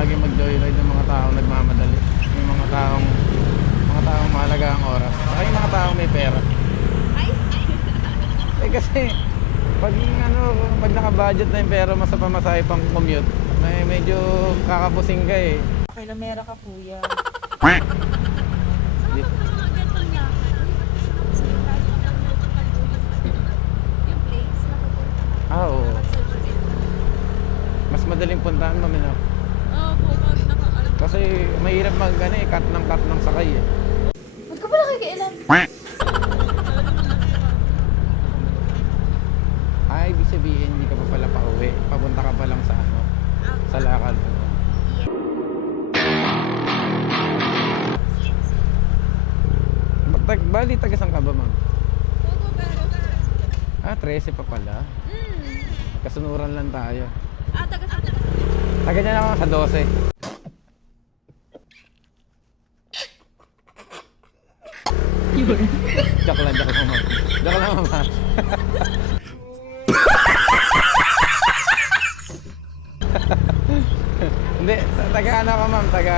lagi mag-joyride ng mga taong nagmamadali. Yung mga taong mahalaga ang oras. Saka yung mga taong may pera. Eh kasi pag naka-budget na yung pera mo sa pamasahe pang commute, medyo kakapusing ka eh. Kilometer ka kuya. Di- Oo. Mas madaling puntahan mo, Minok. Kasi mahirap cut ng sakay eh. Ba't ka pala kikialam? Ay, ibig sabihin hindi ka pa pala pauwi. Papunta ka pa lang sa sa lakad mo. Bali, taga-saan ka ba, ma'am? Ah, 13 pa pala. Kasunuran lang tayo. Taga niya lang ako sa 12. Joke lang, ma'am. Joke lang, ma'am. Hindi, taga ano ka, ma'am? Taga